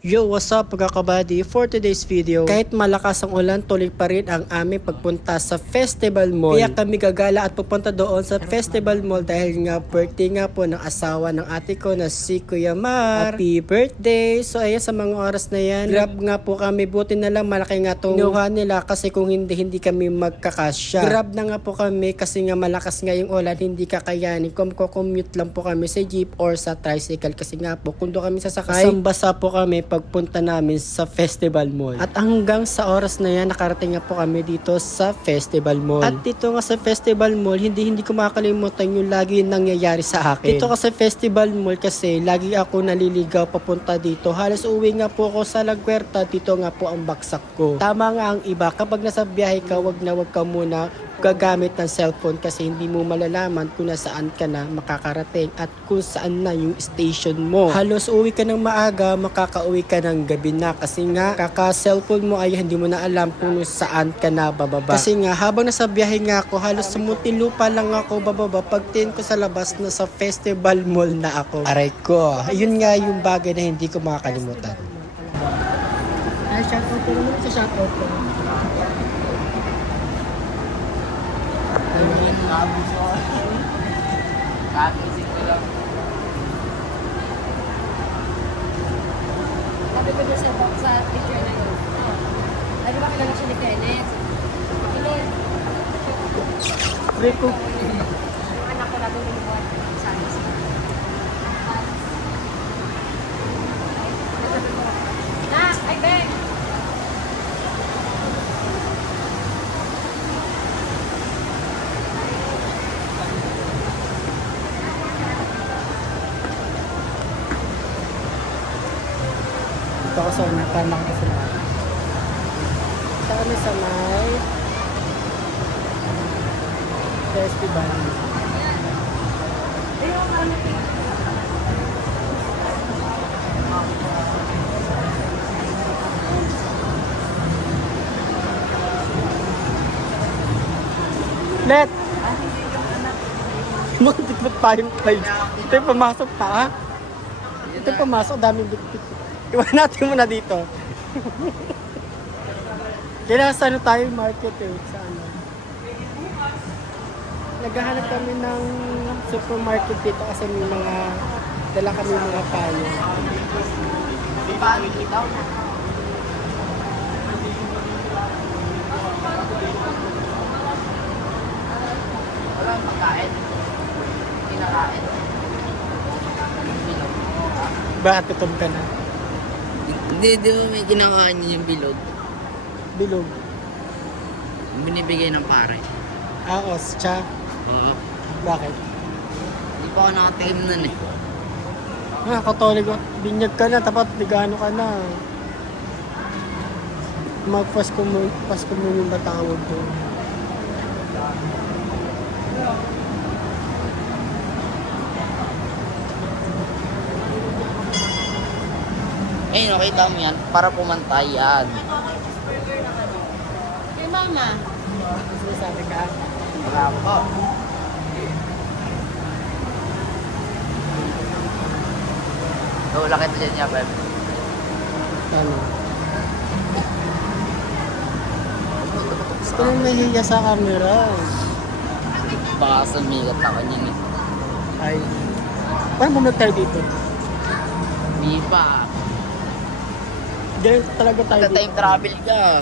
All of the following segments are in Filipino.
Yo, what's up mga kabady? For today's video, kahit malakas ang ulan, tuloy pa rin ang aming pagpunta sa Festival Mall. Kaya kami gagala at pupunta doon sa Festival Mall dahil nga birthday nga po ng asawa ng ate ko na si Kuya Mar. Happy birthday! So ayan, sa mga oras na yan, grab nga po kami. Buti na lang malaki nga itong inuha nila kasi kung hindi kami magkakasya. Grab na nga po kami kasi nga malakas nga yung ulan, hindi kakayanin. Kung commute lang po kami sa jeep or sa tricycle kasi nga po kung doon kami sasakay, basa po kami pagpunta namin sa Festival Mall. At hanggang sa oras na yan, nakarating nga po kami dito sa Festival Mall. At dito nga sa Festival Mall, hindi ko makakalimutan yung lagi nangyayari sa akin. Dito kasi Festival Mall kasi lagi ako naliligaw papunta dito. Halos uwi nga po ako sa Laguerta, dito nga po ang baksak ko. Tama nga ang iba, kapag nasa biyahe ka, wag ka muna gagamit ng cellphone kasi hindi mo malalaman kung nasaan ka na makakarating at kung saan na yung station mo. Halos uwi ka ng maaga, makakauwi ka ng gabi na kasi nga kaka-cellphone mo ay hindi mo na alam kung saan ka na bababa. Kasi nga habang nasa biyahe nga ako, halos sa Muntinlupa lang ako bababa. Pagtingin ko sa labas na sa Festival Mall na ako. Aray ko, yun nga yung bagay na hindi ko makakalimutan. Ay, shoutout ko naman sa shoutout ko. Kakisip ko lang. Sabi ko doon sa picture na yun. Sabi ba kilala siya ni Kenneth? Kilala. Rico. Yung anak ko na doon yung buwan. Sabi siya. Nak! Ay, Ben! Ito ko sa una, para makita sila. Ito kami sa may festival. Let! Bakit ba't tayong tayo? Ito yung pumasok pa, ha? Ito yung pumasok, daming bitbit. Iwan natin muna dito. Kailangan sa ano tayo market eh. Sa ano. Naghahanap kami ng supermarket dito kasi may mga dala kami mga payo. Di ba nakikita ko? Wala ang pagkain. Kinakain. Bilog. Bakit tutom ka na? Hindi mo may kinakain niya yung bilog. Bilog. Yung binibigay ng pare. Os, cha. Oo. Bakit? Hindi pa ako nakatikim nun eh. Katolik ko. Binyag ka na, tapat bigano ka na. Pasko mo yung batawag ko. Eh, nakita mo yan? Para pumantay yan. Kay Mama. Sabi ka? Wala ko. Wala kita dyan niya, Pep. Ano? Gusto nang nahihiya sa camera. Baka sumigat ako niyan eh. Ay. Paano bumalik tayo dito? Hindi pa. Diyan talaga tayo dito. Time travel ka.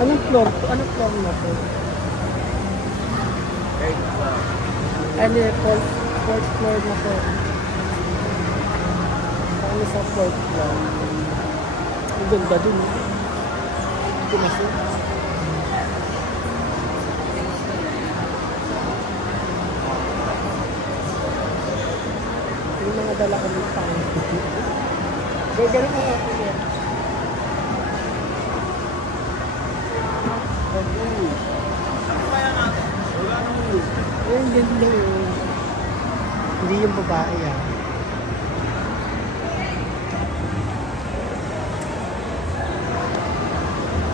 Anong floor to? Anong floor na to? Ano yung fourth floor na to? Ano sa fourth floor? Ang ganda dun. Hindi ko masuk. Yung mga dala kami pang. Gagawin mo ako yan. Ayun, ganda yun. Hindi yung babae ah.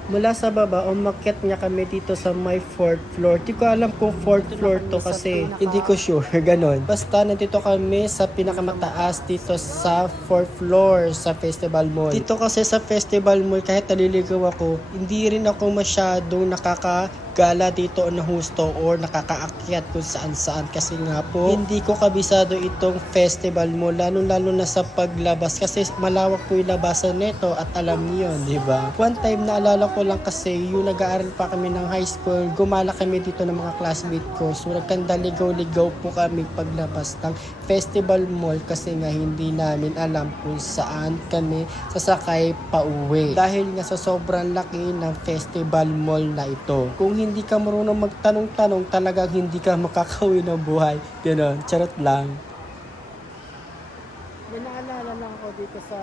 Mula sa baba, umakyat niya kami dito sa my 4th floor. Di ko alam kung 4th floor to kasi hindi ko sure. Ganon. Basta nandito kami sa pinakamataas dito sa 4th floor sa Festival Mall. Dito kasi sa Festival Mall, kahit naliligaw ako, hindi rin ako masyadong nakakagala dito na husto or nakakaakyat kung saan-saan kasi nga po hindi ko kabisado itong Festival Mall lalo na sa paglabas kasi malawak po yung labasan nito at alam niyo yun, di ba? One time naalala ko lang kasi yung nag-aaral pa kami ng high school, gumala kami dito ng mga classmate ko. So nagkandaligaw-ligaw po kami paglabas ng Festival Mall kasi nga hindi namin alam kung saan kami sasakay pa uwi. Dahil nga sa sobrang laki ng Festival Mall na ito. Kung hindi ka marunong magtanong-tanong, talagang hindi ka makakauwi ng buhay. Ganon, charot lang. May naalala lang ako dito sa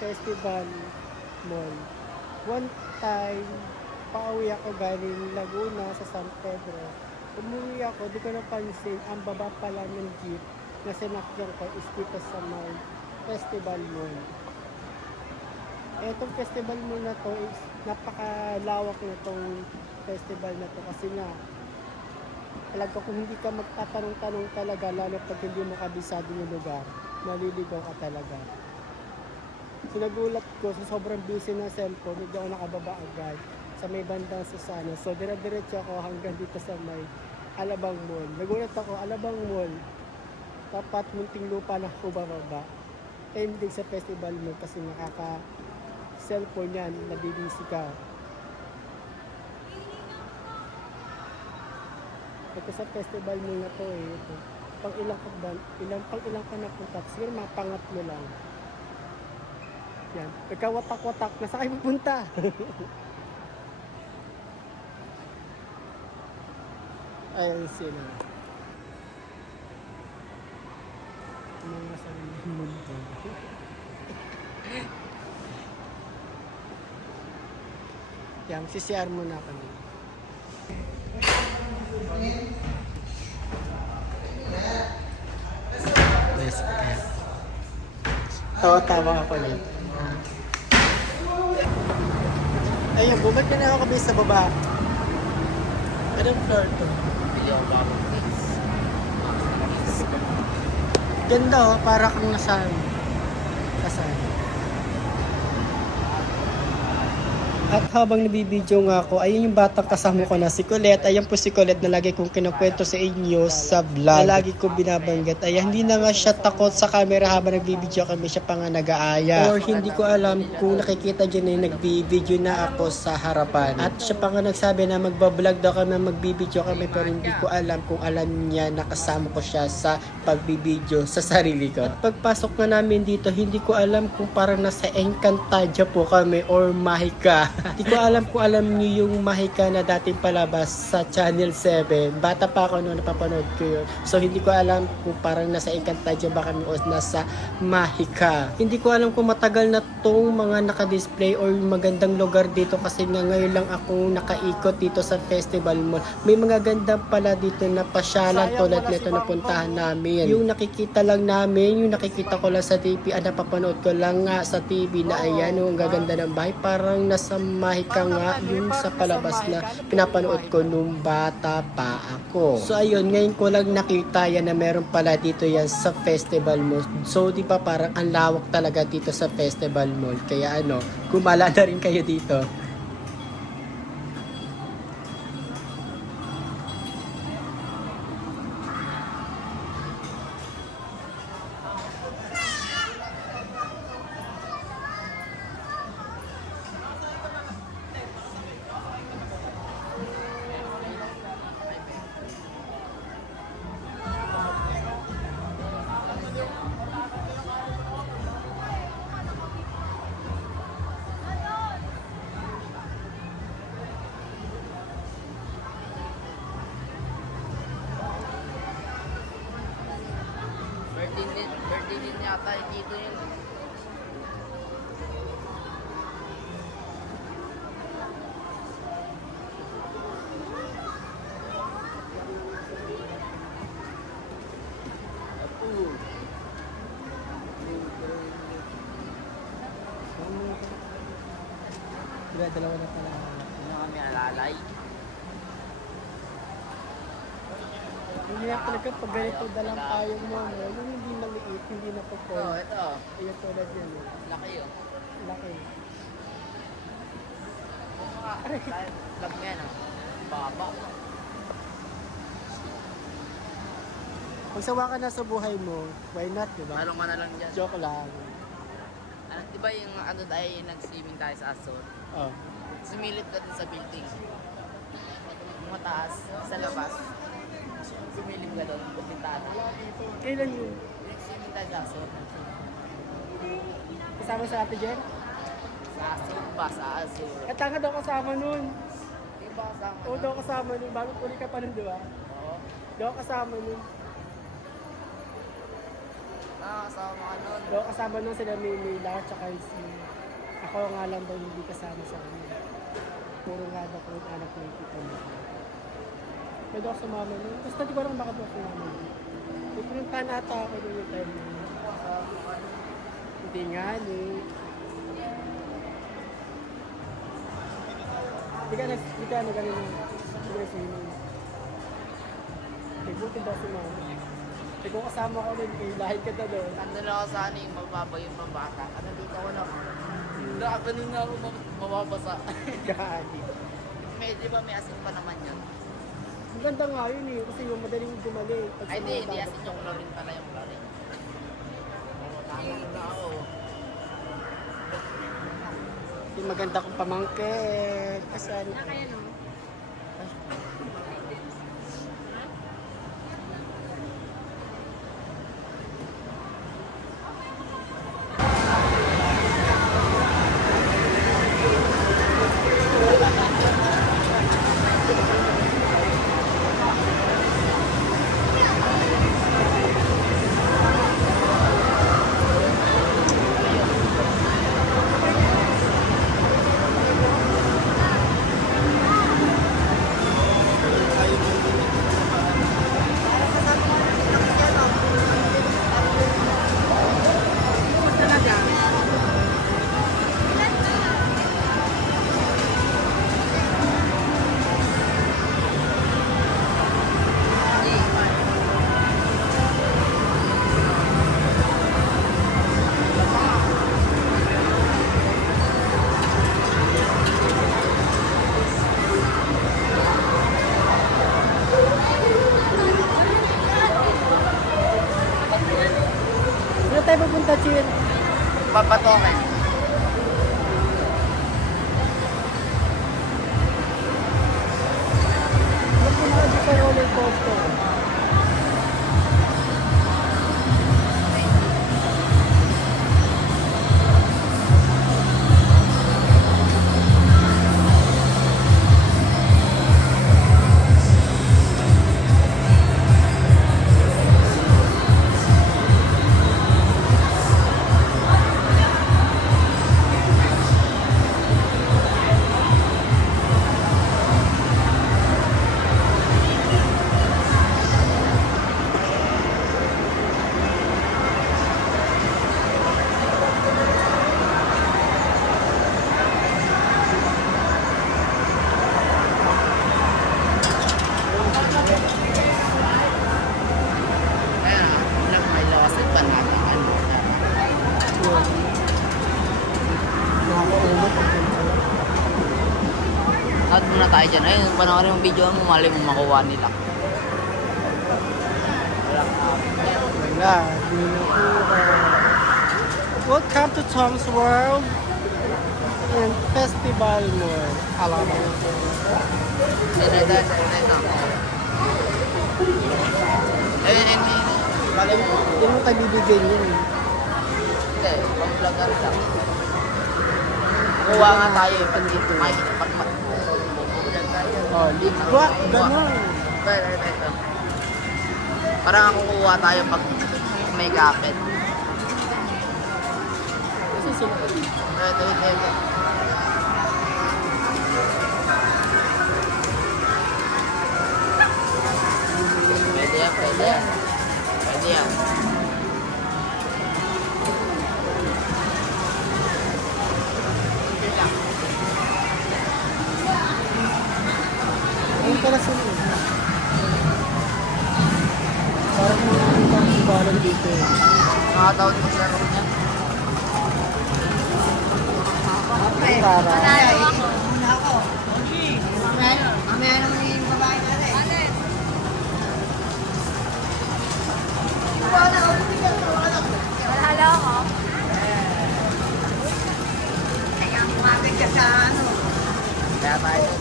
Festival Mall. One time, pauwi ako galing Laguna sa San Pedro. Umuwi ako, di ko napansin, ang baba pala ng jeep na sinakyan ko is dito sa may Festival Mall. Etong Festival Mall na to is napakalawak na tong festival na to kasi nga talaga kung hindi ka magtatanong-tanong talaga lalo pag hindi mo kabisado yung lugar, maliligaw ka talaga. So nagulat ko sa sobrang busy ng cellphone, hindi ako nakababa agad sa may bandang Susana. So dire-diretso ako hanggang dito sa may Alabang Mall. Nagulat ako, Alabang Mall, tapat munting lupa na ako bababa. Ending sa Festival Mall kasi nakaka-cellphone yan, nabibisi ka. Ito sa Festival Mall na to ito. Pang ilang ka napunta, siguro mga pangatlo lang. Yan, nagkawatak-watak, nasa kayo pupunta? Ayun sila. Mga sarili mundo. Yan, CCR muna kami. Yes, okay. Tawa-tawa ako lang. Ayun, bumalik na ako kami sa baba. Anong floor to? Ganda oh, para kang nasa kasal. At habang nabibideo nga ako, ayun yung batang kasama ko na si Colette. Ayan po si Colette na lagi kong kinukwento sa inyo sa vlog. Na lagi kong binabanggit. Ayan, hindi na nga siya takot sa camera habang nagbibideo kami. Siya pa nga nag-aaya. Or hindi ko alam kung nakikita dyan na nagbibideo na ako sa harapan. At siya pa nga nagsabi na magbablog daw kami, magbibideo kami. Pero hindi ko alam kung alam niya nakasama ko siya sa pagbibideo sa sarili ko. At pagpasok na namin dito, hindi ko alam kung parang nasa Encantadia po kami or Mahika. Hindi ko alam kung alam niyo yung Mahika na dating palabas sa Channel 7. Bata pa ako noon, napapanood ko yun. So hindi ko alam kung parang nasa Encantadia ba kami o nasa Mahika. Hindi ko alam kung matagal na tong mga naka-display or magandang lugar dito kasi nga ngayon lang ako nakaikot dito sa Festival Mall. May mga ganda pala dito na pasyalan tulad nito na puntahan namin. Yung nakikita lang namin, yung nakikita ko lang sa TV, napapanood ko lang nga sa TV na ayan, yung gaganda ng bahay. Parang nasa Mahika nga yung sa palabas na pinapanood ko nung bata pa ako. So ayun, ngayon ko lang nakita yan na meron pala dito yan sa Festival Mall. So di ba parang ang lawak talaga dito sa Festival Mall. Kaya gumala na rin kayo dito. Birthday din yata dito yun. Diba, dalawa na pala. Hindi na kami alalay. Hindi na talaga pag ganito dalang payong mo, no? Yung hindi maliit, hindi na po Ito, ito. Yung tulad yan, eh. Laki yun. Laki. Love mo yan, oh. Baba. Magsawa ka na sa buhay mo, why not, diba? Talong ka na lang dyan. Joke lang. Ano, di ba yung ano tayo, nag-swimming tayo sa Azor? Oh. Sumilip ka dun sa building. Mataas, sa labas. Sumilip ka dun, pagpintana. Kailan yun? Nag-swimming tayo sa Azor. Kasama sa ate Jen? Sa Azor ba? Sa Azor. At tanga daw kasama nun. Di ba kasama Oo, daw kasama nun. Bago uli ka pa nun, diba? Oo. Daw kasama nun. Kasama ka nun. Daw kasama nun sila Mila at saka si... Ako nga lang daw hindi kasama sa kanila. Puro nga daw kung anak ng kita mo. Pwede ako sumama nun. Basta di ko lang bakit ako sumama nun. May pinuntahan ata ako nun yung time na yun. Hindi nga eh. Di ka nag-ano nun. Hindi ka swimming. Buti daw sumama. Kung kasama ko nun, lahit ka na doon. Nandun ako sa ano yung mababa yung mabata. Ano dito ko na. Ganun na ako mababasa. Gagi. Di ba may asin pa naman yun? Ang ganda nga yun eh, kasi yung madaling gumali. Pag Ay di sumama asin ka. yung chlorine pala yung chlorine. Tama na ako. Yung maganda kong pamangkin. Asan? Na kaya no? Sino tayo pupunta, Chin? Papatokin. Ano po na sa roller coaster? Ayan, may lawasan pa natin. Yun. Nakakaulot ang ganda. Out muna tayo dyan. Ayun, panoorin yung video mo, mali mo makuha nila. Wala, di na po. Welcome to Tom's World and Festival Mall. Alam mo. Ito. Ayun. Mali mo. Hindi mo tayo bibigyan yun. Hindi, pang-vlogan lang. Kuha nga tayo eh, pag dito. Pag Oh, ligwa, gano'n. Ito. Parang kukuha tayo pag may gapit. Kasi sila. Ito. Pwede yan. Pwede yan. Tara sa mga. Parang mga ibang ibalan dito. Nakataon mo sa room niya. Tara. Mamaya naman yung babae natin. Halo ako. Kaya kumapit ka sa ano. Kaya tayo.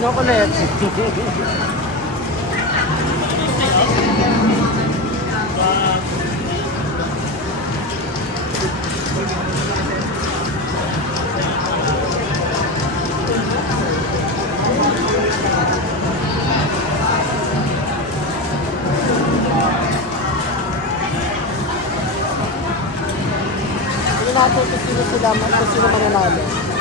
Ano ko ulit? Hindi natin kung sino sila, kung sino mananalo.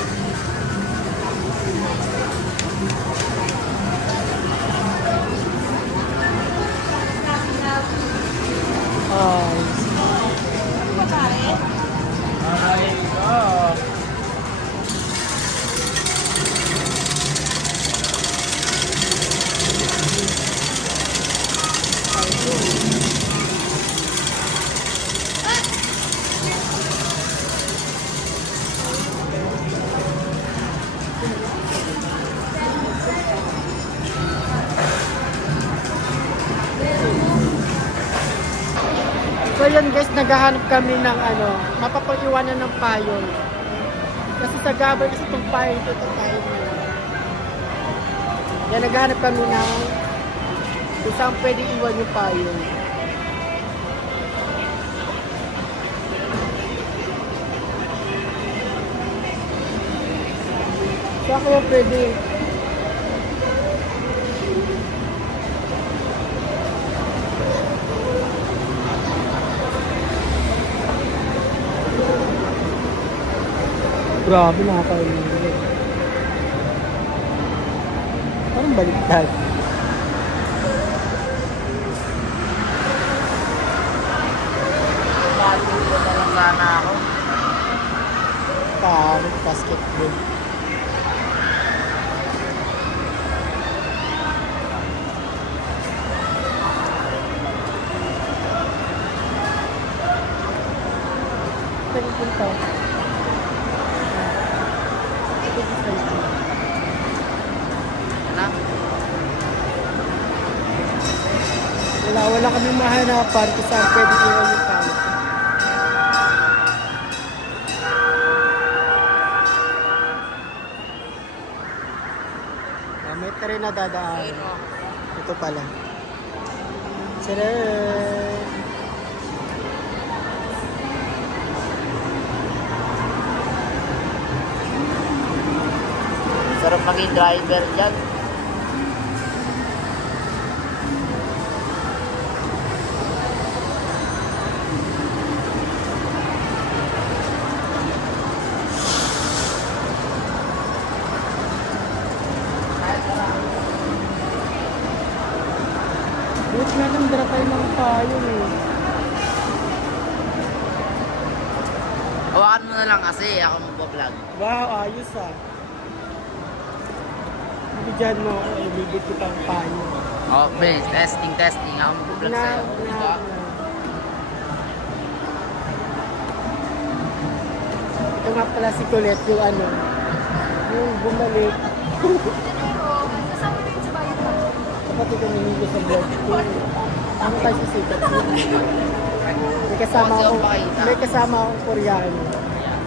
So yun guys, naghahanap kami ng mapapag-iwanan ng payong. Kasi sa gabay kasi itong payong ito, itong payong na yun. Yan, naghahanap kami ng kung saan pwede iwan yung payong. So ako yung pwede. Grabe, nakakainin. Parang baliktad. Matuto na lang sana ako. Parang basketball. Saan punta? Na? Wala kami mahanapan kung saan pwede iwan yung payong. May tren na dadaan. Ayun o. Ito pala. Tren! Sarap maging driver dyan. Wait nga lang, dala tayo ng payong eh. Hawakan mo na lang kasi ako magpa-vlog. Wow, ayos ah. Bigyan mo ako, ibigit ko pang payong. Okay, testing. Ako magpa-vlog sa'yo. Diba? Ito nga pala si Colette, yung bumalik. Kapatid ko niligo sa vlog ko. Ano tayo sisikat? May kasama akong Koreano.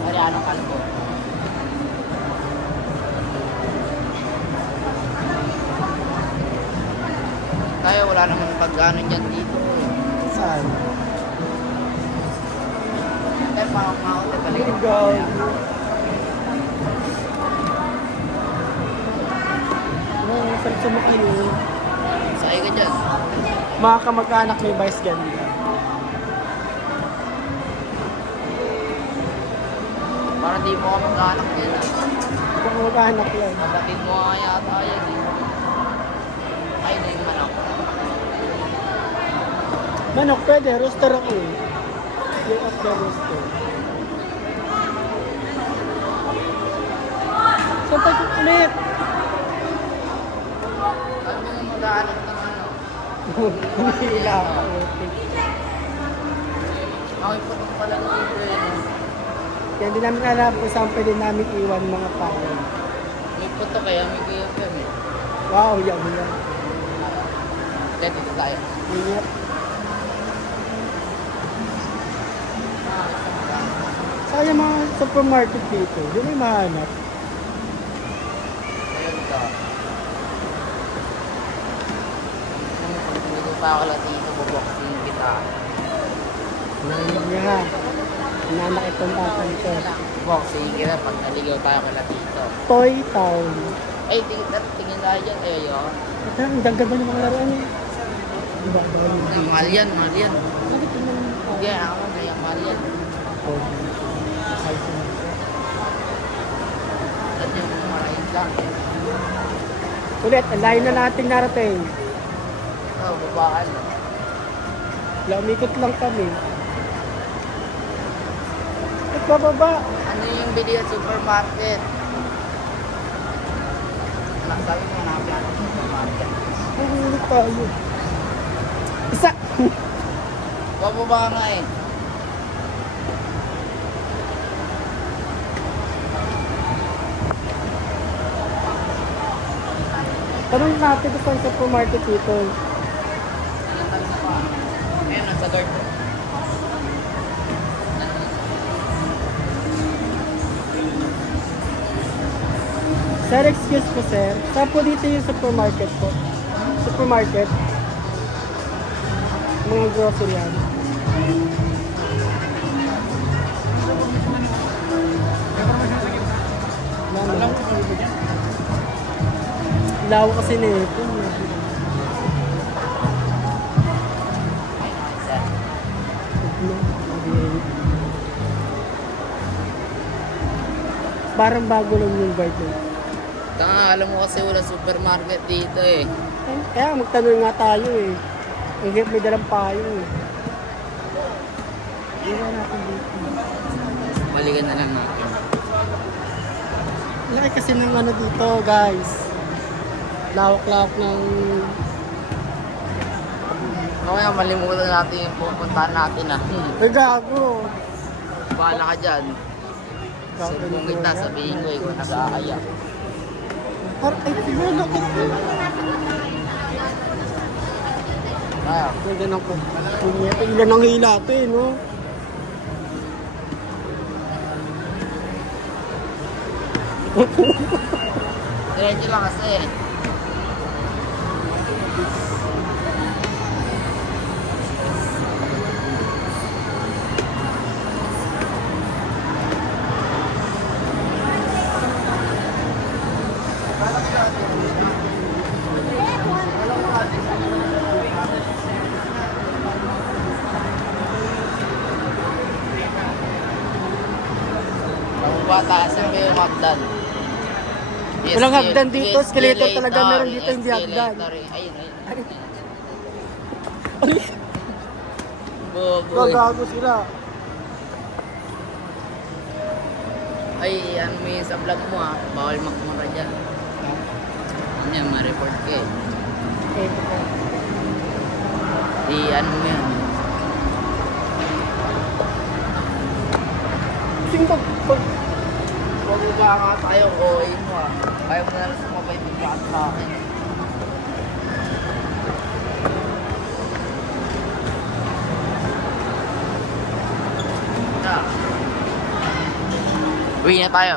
Mariano Calvo. Tayo wala naman pag-ano dyan dito. Saan? Tayo pangako balik. Go! Sarap sa makinig. Sa'yo ka dyan. Mga kamag-anak ni Vice ganda. Para di mo ka mag-anak din ah. Kamag-anak yan. Kapatid mo nga yata yan eh. Ay, hindi naman ako. Manok, pwede. Rooster ako eh. Year of the rooster. Saan tayo ulit? Ano yung mag-aanap ng ano? Hila ako. Ako yung putok pala ng dito yun. Kaya hindi namin alam kung saan pwede namin iwan mga pawon. May putok kaya may kayo kami. Wow, yan. Kaya dito tayo. Ingat. Saan yung mga supermarket dito? Doon may mahanap. Ayun ka. Pag hindi pa ako lang dito, buboxing kita. Narinig niya nga. Nanak itong tatang ko. Boxing kita pag naligaw tayo kala dito. Toy Town. Ay, tingin tayo dyan. Eh, yun. Ito, ang ganda ng mga laruan eh. Diba? Ay, mahal yan, mahal yan. Bakit yun naman yung Hindi, ako na yung mahal yan. At yung marahin lang. Ulit, ang layo na nating narating. Oh, babaan. Umikot lang kami. At bababa. Ano yung video sa supermarket? Sabi mo na plano sa supermarket. Ulit tayo. Isa. Bababa nga eh. Tanong natin kung saan sa supermarket dito. Ayun, nasa guard. Sir, excuse po sir. Saan po dito yung supermarket po? Supermarket? Mga grocery yan. Alam ko kung dito dyan. Lawa kasi na ito. Parang bago lang yung guard mo. Alam mo kasi wala supermarket dito eh. Kaya magtanong nga tayo eh. Ang hirap may dalang payo eh. Iwan natin dito. Balikan na lang natin. Laki kasi ng ano dito guys. Lawak-lawak ng... Mamaya malimutan natin yung pupuntahan natin ah. Ay gago! Bahala ka dyan. Sumbong kita, sabihin ko ikaw nag-aaya. Parang ay siguro ko. Kaya, Ganda ng punyeta. Ilan ang hila ito eh no? diretso lang kasi. Taas yung may hagdan. Walang hagdan dito, escalator talaga meron dito, hindi hagdan. Ayun. Ay, Bobo. gagago sila. Ay, ano mo yun sa vlog mo ah. Bawal magmura dyan. Ano yan, ma-report ka eh. Ito po. Ano mo yan. Sing pag... Huwag mo ba nga tayo OA mo ah. Kaya mo na lang sumabay biglaan sa akin. Uwi na tayo.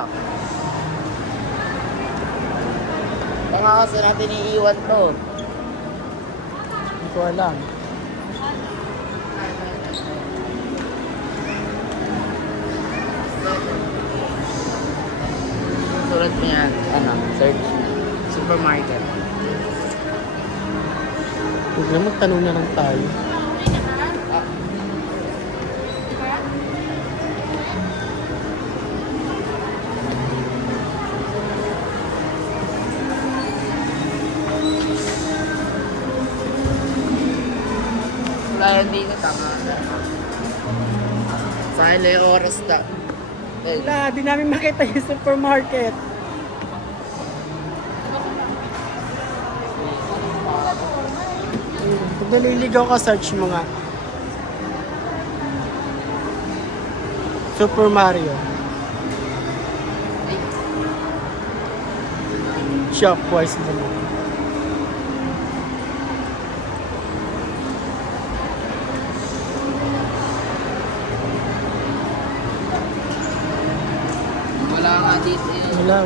Baka kasi natin iiwan to. Hindi ko alam. Sulat mo yan, search supermarket. Huwag na magtanong na lang tayo. Wala tayo dito, tama na. Sayang lang yung oras na. Wala, di namin makita yung supermarket. Pag naliligaw ka, search mo nga. Super Mario. Shopwise mo na. Wala nga dito yun. Wala.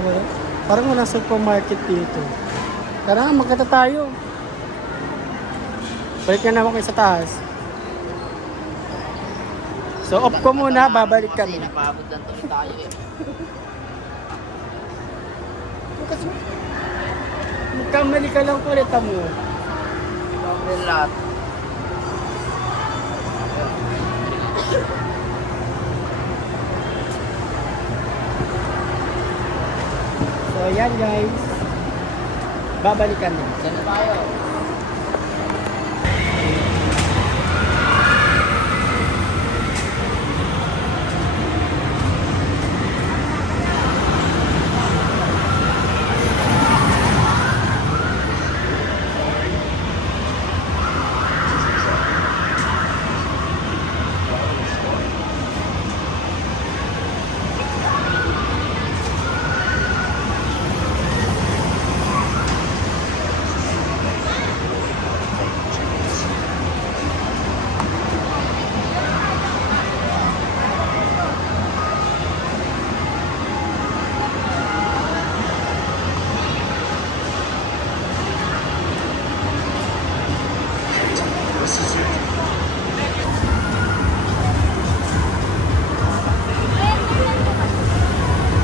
Parang wala supermarket dito. Tara, magkata tayo. Balik na naman kayo sa taas. So, off ko muna, babalik Kasi kami. napabot lang tuloy tayo eh. Kasi, magkamali ka lang ulit mo. Sobrang lahat. So, yan guys. Babalikan na. Diyan na tayo.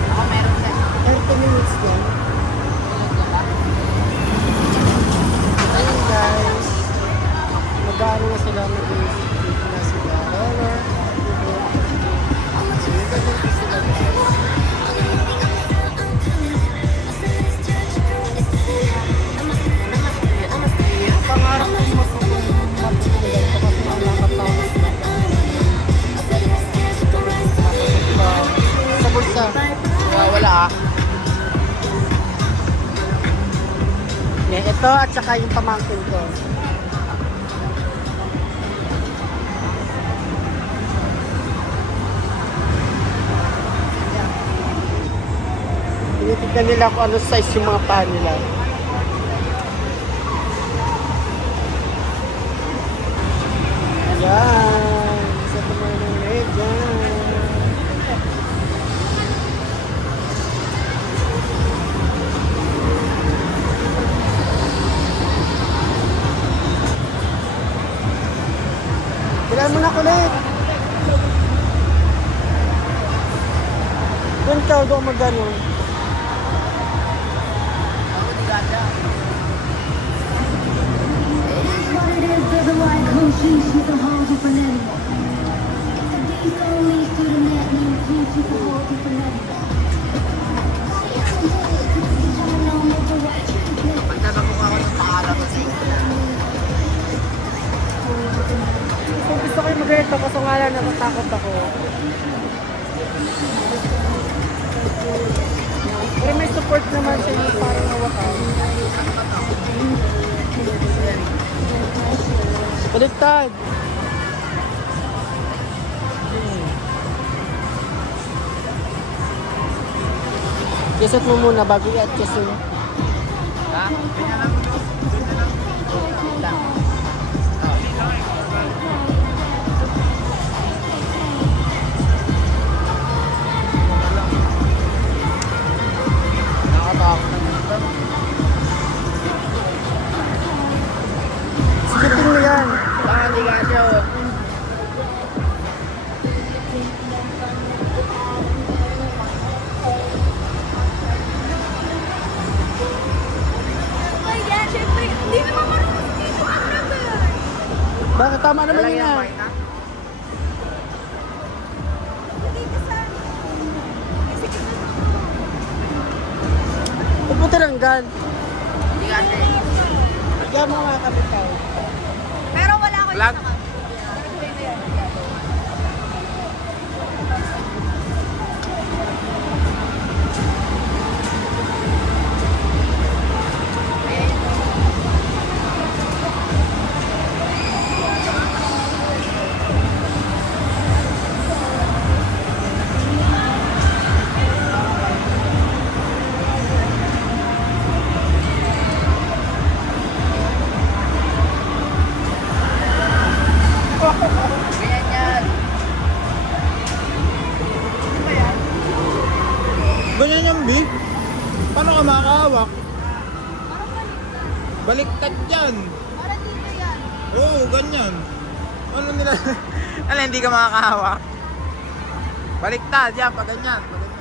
Ako meron siya. 30 minutes na. Ayun guys. Mag-aaral na sila. Mag-isip na sila. Roller. Pangarap ko matutunan kasi ang nakatawas na. Sa bulsa. Wala ah. Yeah, ito at saka yung pamangkin ko. Tinitignan nila kung ano size yung mga paa nila. Ayan. Isa naman ng medyan. Kailan mo na kulit. Doon ka, doon magano. Ako di ganda. What it is, doesn't like who she's a whole different animal. If the D's don't lead to the net, then she's a whole different animal. Magtatakong ako ng pangalan ko sa inyo. Kung gusto ko yung maganito, kaso nga lang natatakot ako. Pero may support naman siya yung parang hawakan. Baliktad! Kisot mo muna bago i-adjust mo. Ha? Nakakatakot na dito. Sikitin mo yan. Hindi ganda oh. Ay, yan, syempre, hindi naman marunong dito ang number. Bakit tama naman Lalagyan yun ng ah. makina? Hindi ka sa... Pupunta ng gun. Hindi ganda eh. Higa mo nga kami tayo. Pero wala ko Vlog? yung Ganyan yan. Ganyan yung B? Paano ka makakahawak? Baliktad yan. Para dito yan. Oo, ganyan. Ano nila? Ano, hindi ka makakahawak? Baliktad yan, pag ganyan. Pag ganyan.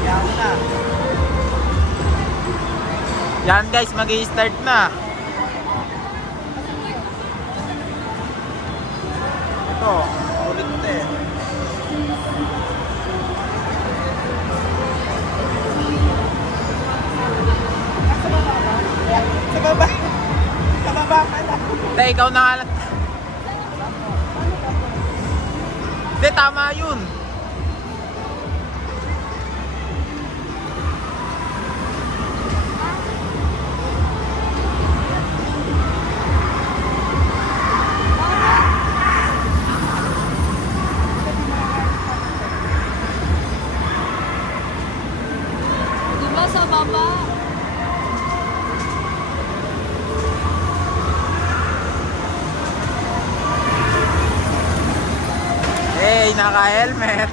Yan na. Yan guys, mag-i-start na. Ito, ulit na eh. Sa baba. Sa baba ka na. Hindi, ikaw na nga lang. Hindi, tama yun. Diba sa baba? Hey, naka-helmet.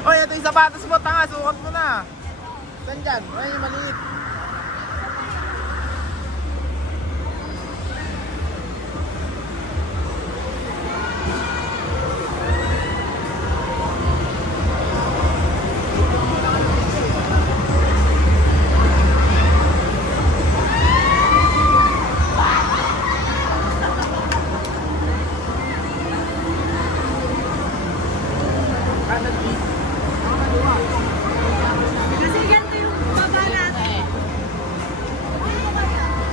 Oy, ito yung sapatos mo, tanga, sukat mo na. Saan dyan? Ay, yung maliit. Kasi ganito yung baba natin.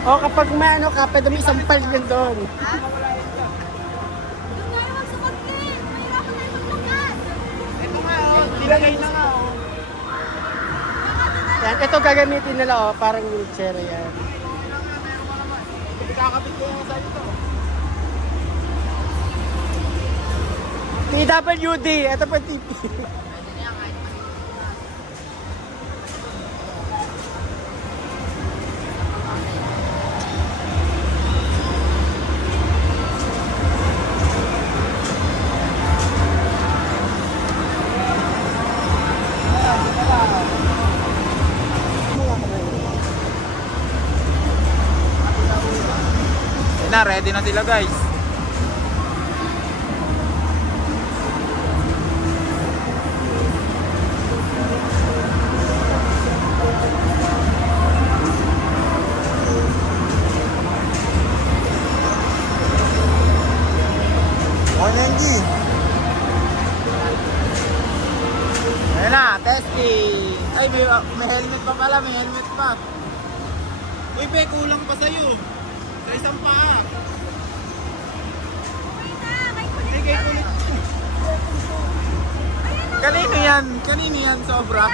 O kapag may ano ka, pwede mo isang pal yun doon. Doon tayo magsukat din. Mahirapan tayo maglukas. Ito nga oh. Nilagay na nga oh. Yan, ito gagamitin nila parang wheelchair yan. Kakapit ko yung sa ito. PWD, ito pa TP. Ayun na, ready na sila guys. Nenji. Ayun na, testing. Ay, may helmet pa pala, may helmet pa. Uy, be, kulang pa sa'yo. Sa isang paa. Ay, kay kulit. Kanino yan? Kanino yan, sobra?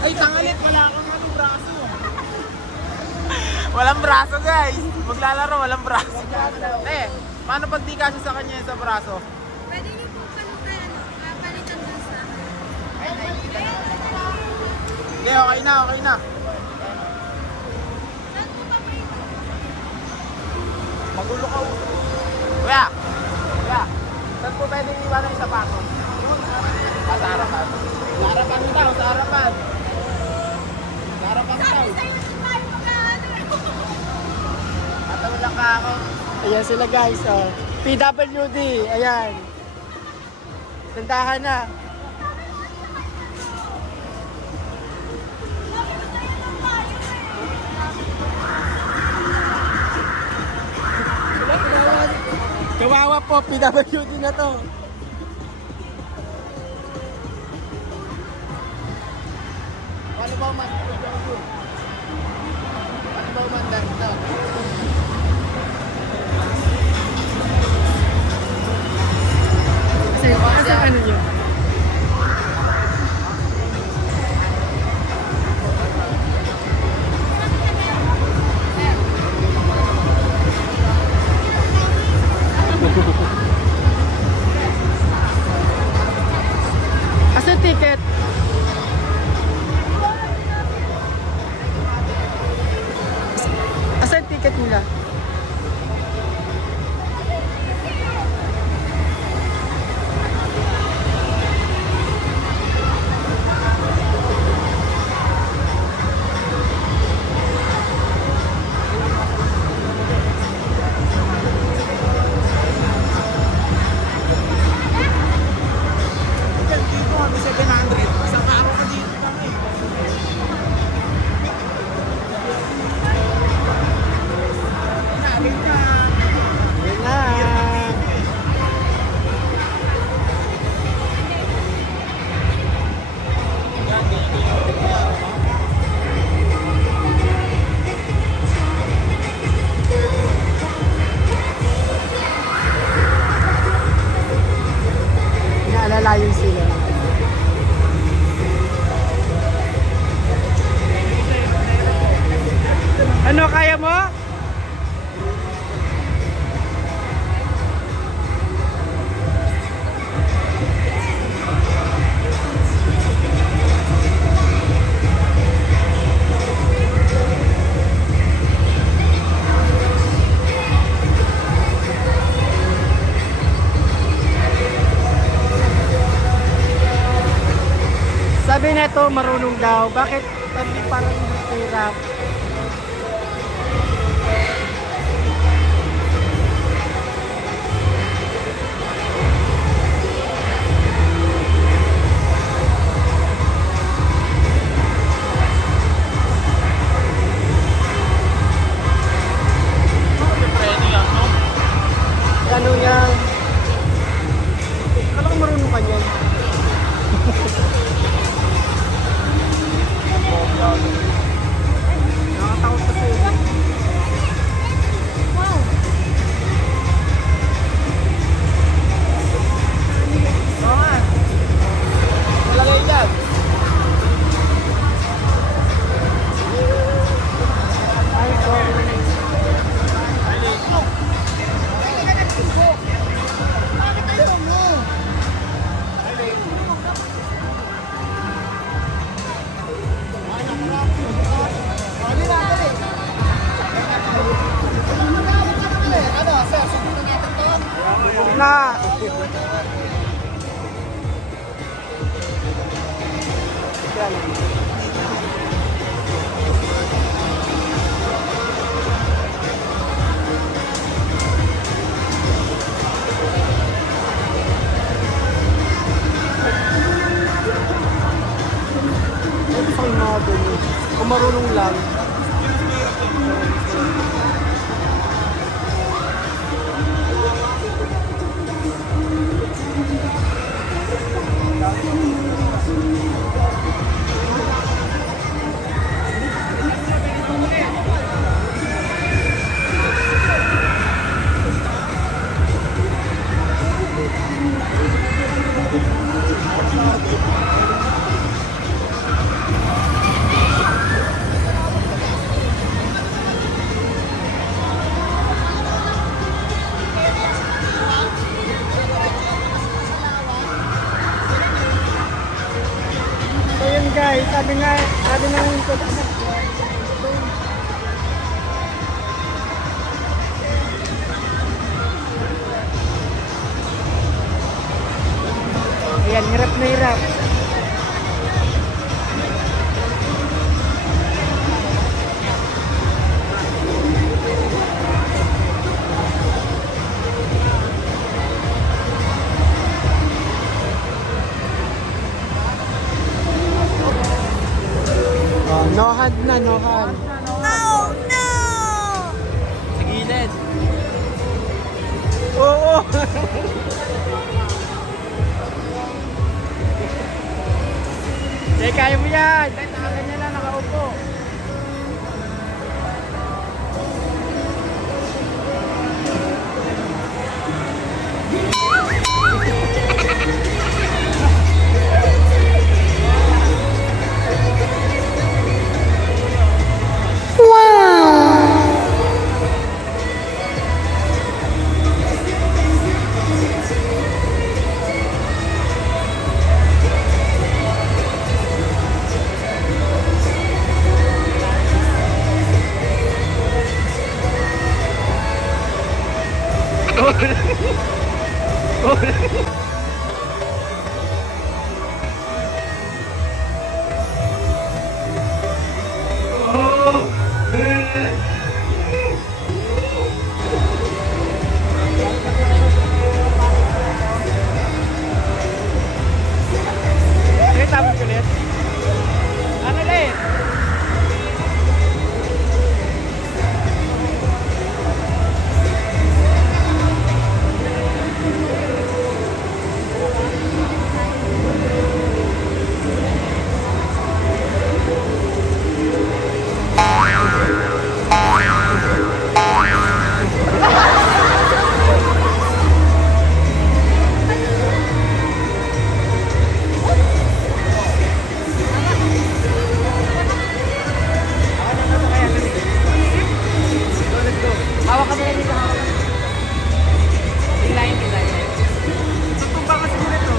Ay, tangalit, wala kang ano, braso. Walang braso, guys. Maglalaro, walang braso. Eh, paano pag di kasi sa kanya sa braso? Pwede niyo po palitan doon sa... Hindi, okay na, okay na. Saan po papaito? Magulo ka. Kuya, kuya, saan po pwedeng iwan ang sapatos? Sa harapan. Sa harapan daw, sa harapan. Sa harapan daw. Sa'yo din tayo mag-ano. Matawala ka ako. Ayan sila guys, PWD, ayan. Tandahan na. Kawawa po, PWD na to. Paano ba man? Paano ba man dito? Kasi ano nyo? Kasi ticket. Asan ticket nila? Dito kami 700. Isang araw ka dito kami. Namin ka. Yun lang. Inaalalayan sila. Ano, kaya mo? Sabi na to marunong daw. Bakit parang hirap? Training lang, no? Ano yan? Alam ko marunong ka niyan. Nakatakot kasi. Talagay dyan. Ay, sorry. Na. Ito sa mga ganun. Kung marunong lang. So yun guys, sabi ng likod, ayan, hirap na hirap. No hand na, no hand. Sa gilid. Oo! Eh, kaya mo yan! Kahit nakaganyan lang, nakaupo. Sige, tapos ulit. Ano ulit? Hawak ka nila dito, hawak ka. Hilahin, hilahin. Tutumba ka siguro ito.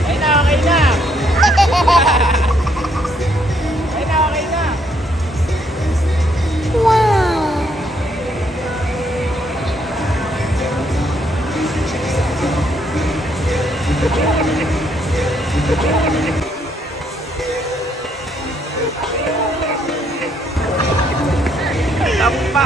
Okay na, okay na. Okay na, okay na. Tapos pa.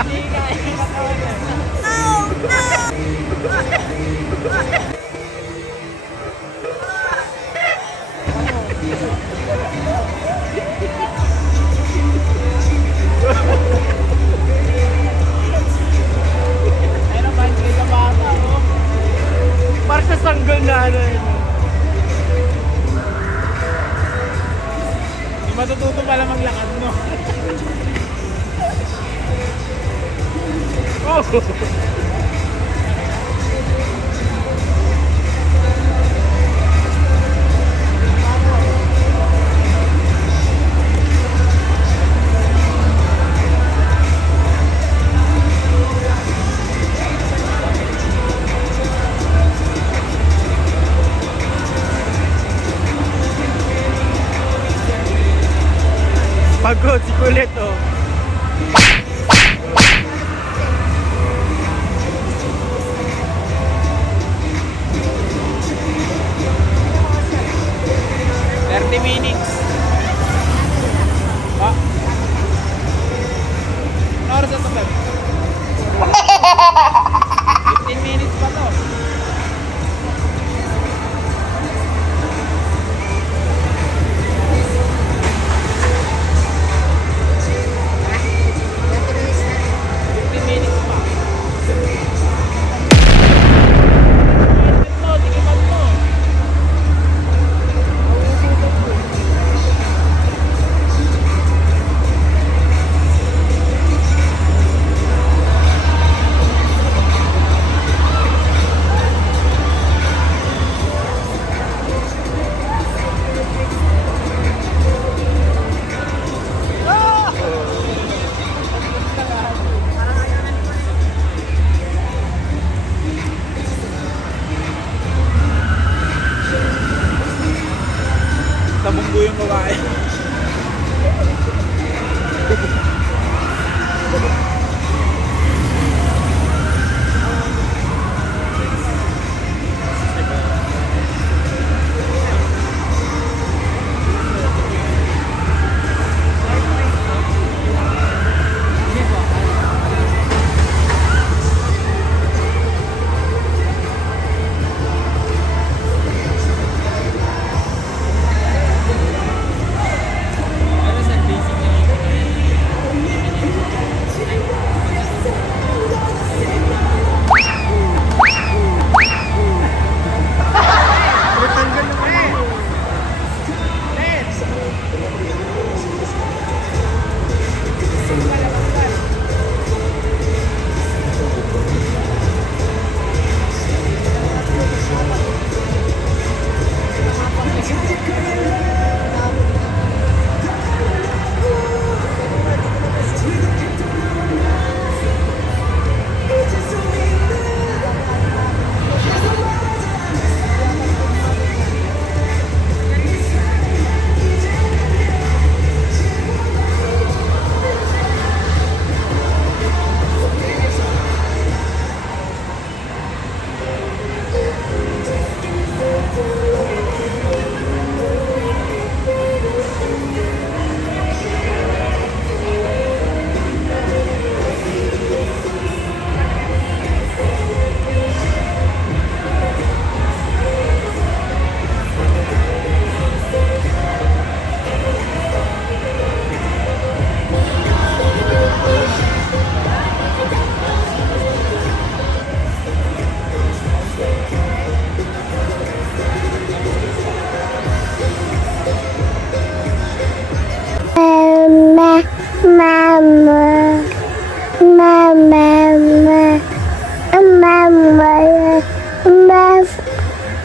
Ayun ang bantay sa bata, oh. Parang sa sanggol na ano yun. Hindi matututo pala maglakad, no? Oh! Pagod si Kulit, oh. Minutes. Ah. Ano oras na ito, Pep? 15 minutes pa to. Sabunggo yung babae.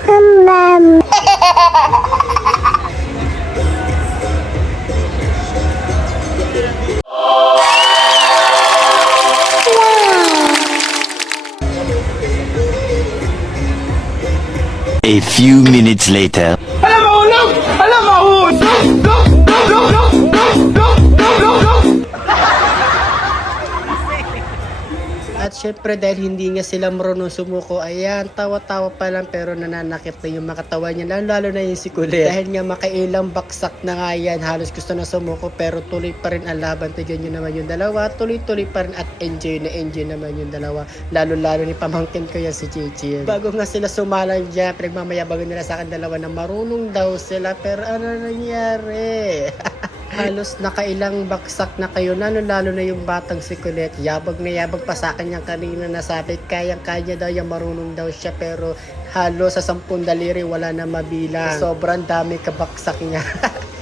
A few minutes later. At syempre dahil hindi nga sila marunong sumuko, ayan, tawa-tawa pa lang pero nananakit na yung makatawan niya, lalo na yung si Kulit. Dahil nga makailang baksak na nga yan, halos gusto na sumuko pero tuloy pa rin ang laban. Tignan nyo naman yung dalawa, tuloy-tuloy pa rin at enjoy na enjoy naman yung dalawa. Lalo-lalo ni pamangkin ko yan si Chichi. Bago nga sila sumalang dyan, pinagmamayabagan nila sa akin dalawa na marunong daw sila pero ano nangyari? Halos nakailang baksak na kayo, lalo na yung batang si Colette. Yabag na yabag pa sa akin yung kanina na sabi, kayang-kaya daw yung marunong daw siya pero halos sa 10 daliri wala na mabilang. Sobrang dami kabaksak niya.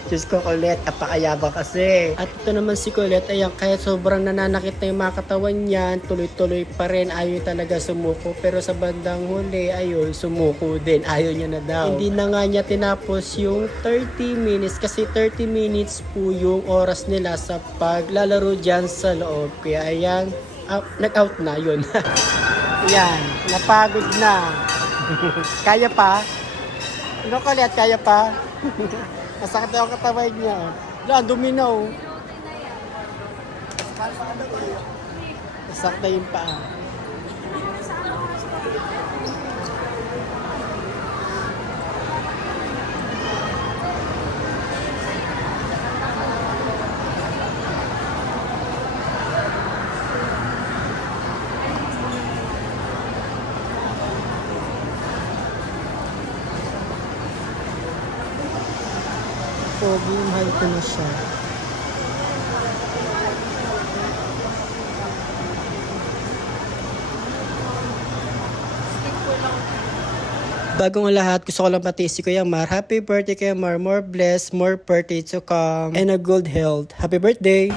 Diyos ko, Colette, apakayabang kasi. At ito naman si Colette, ayan, kaya sobrang nananakit na yung mga katawan niyan, tuloy-tuloy pa rin, ayaw talaga sumuko. Pero sa bandang huli, ayun, sumuko din, ayaw niya na daw. Hindi na nga niya tinapos yung 30 minutes, kasi 30 minutes po yung oras nila sa paglalaro dyan sa loob. Kaya ayan, nag-out na yun. Ayan, napagod na. Kaya pa? Ano, Colette, kaya pa? Masakit na yung katawan niya. Wala, duminaw. Masakit na yung paa. Pogi, mahal ko na siya. Bagong lahat, gusto ko lang pati si Kuya Mar. Happy birthday Kuya Mar. More blessed, more birthday to come, and a good health. Happy birthday!